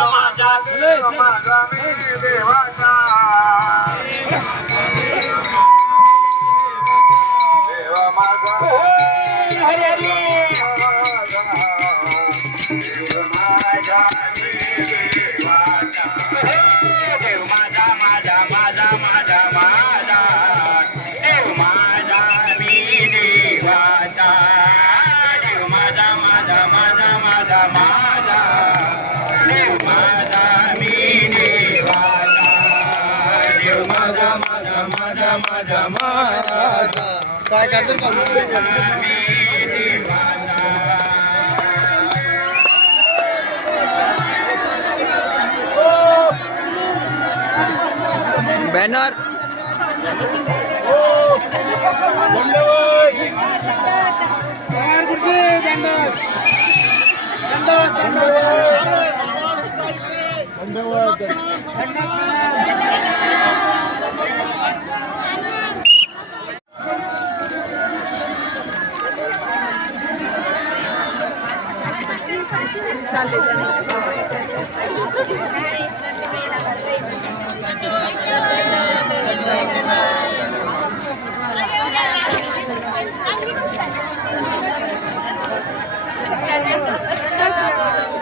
माझा माझा मी देवाचा देवा माझा हरी हरी देव माझा मी देवाचा देव माझा माझा माझा माझा माझा देव माझा मी देवाचा देव माझा माझा माझा माझा माझा देव माझा मी देवाचा देव माझा माझा माझा माझा माझा काय करतो बॅनर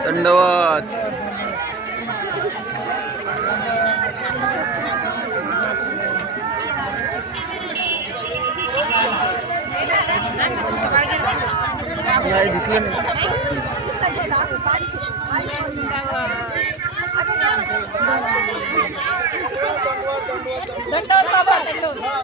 दंडवत नाही दिसलं नाही.